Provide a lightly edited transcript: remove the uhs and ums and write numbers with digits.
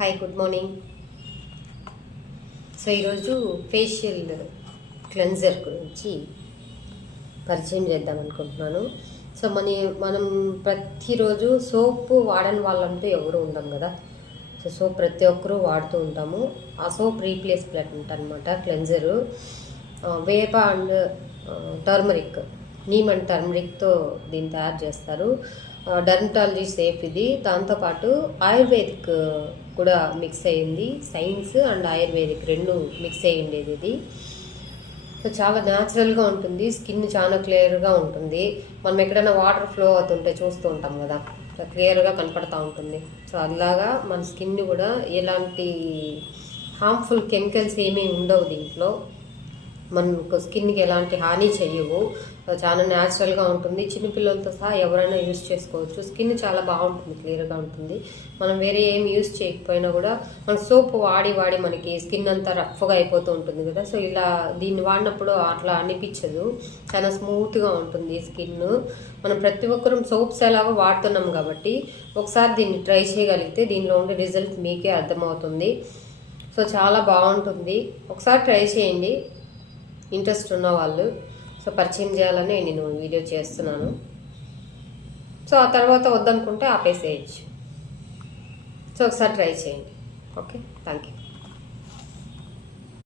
Hi good morning. So ఈరోజు facial cleanser గురించి పరిచయం చేద్దాం అనుకుంటున్నాను. సో మనం ప్రతిరోజు సోప్ వాడని వాళ్ళంటూ ఎవరు ఉండం కదా. సో సోప్ ప్రతి ఒక్కరూ వాడుతూ ఉంటాము. ఆ సోప్ రీప్లేస్మెంట్ అనమాట క్లెన్జరు. వేప అండ్ టర్మరిక్, నీమ్ అండ్ టర్మరిక్తో దీన్ని తయారు చేస్తారు. డర్మటాలజీ సేఫ్ ఇది. దాంతోపాటు ఆయుర్వేదిక్ కూడా మిక్స్ అయ్యింది. సైన్స్ అండ్ ఆయుర్వేదిక్ రెండు మిక్స్ అయ్యి ఉండేది ఇది. సో చాలా న్యాచురల్గా ఉంటుంది. స్కిన్ చాలా క్లియర్గా ఉంటుంది. మనం ఎక్కడైనా వాటర్ ఫ్లో అవుతుంటే చూస్తూ ఉంటాం కదా, క్లియర్గా కనపడతా ఉంటుంది. సో అలాగా మన స్కిన్ కూడా ఎలాంటి హార్మ్ఫుల్ కెమికల్స్ ఏమీ ఉండవు దీంట్లో. మనకు స్కిన్కి ఎలాంటి హాని చెయ్యవు. చాలా న్యాచురల్గా ఉంటుంది. చిన్నపిల్లలతో సహా ఎవరైనా యూస్ చేసుకోవచ్చు. స్కిన్ చాలా బాగుంటుంది, క్లియర్గా ఉంటుంది. మనం వేరే ఏమి యూస్ చేయకపోయినా కూడా మన సోప్ వాడి మనకి స్కిన్ అంతా రఫ్గా అయిపోతూ ఉంటుంది కదా. సో ఇలా దీన్ని వాడినప్పుడు అట్లా అనిపించదు. చాలా స్మూత్గా ఉంటుంది స్కిన్. మనం ప్రతి ఒక్కరూ సోప్స్ ఎలాగో వాడుతున్నాం కాబట్టి ఒకసారి దీన్ని ట్రై చేయగలిగితే దీనిలో ఉండే రిజల్ట్ మీకే అర్థమవుతుంది. సో చాలా బాగుంటుంది. ఒకసారి ట్రై చేయండి ఇంట్రెస్ట్ ఉన్న వాళ్ళు. సో పరిచయం చేయాలని నేను వీడియో చేస్తున్నాను. సో ఆ తర్వాత వద్దనుకుంటే ఆపేసేయచ్చు. సో ఒకసారి ట్రై చేయండి. Okay, thank you.